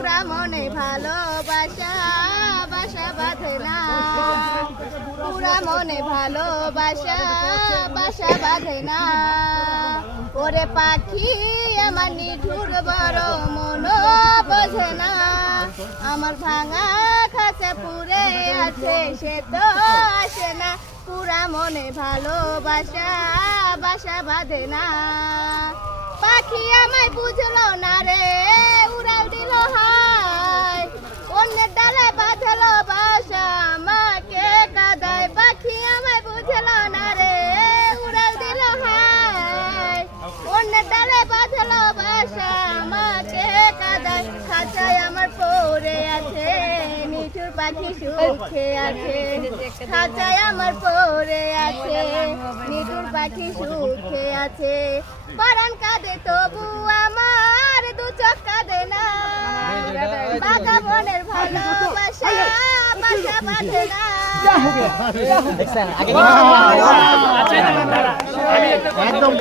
পুরা মনে ভালোবাসা বাসা বাঁধে না, পুরা মনে ভালোবাসা বাসা বাঁধে না। ওরে পাখি আমার নিঠুর বড় মন বোঝে না, আমার ভাঙা খাঁচা পুরে আছে সে তো আসে না, পুরা মনে ভালোবাসা বাসা বাঁধে না। পাখি আমায় বুঝলো না রে, উড়াল দিল হায়, অন্যের ডালে বাঁধলো বাসা আমাকে কাদায়। পাখি আমায় বুঝলো না রে, উড়াল দিল হায়, অন্যের ডালে বাঁধলো বাসা আমাকে কাদায়। খাঁচায় আমার পড়ে আছে নিঠুর পাখি সুখে আছে, খাঁচায় আমার পড়ে আছে নিঠুর পাখি সুখে আছে। পরাণ কাঁদে তবু আমার দু চোখ কাঁদে না, বাঘা বনের ভালোবাসা বাসা বাঁধে না। একদম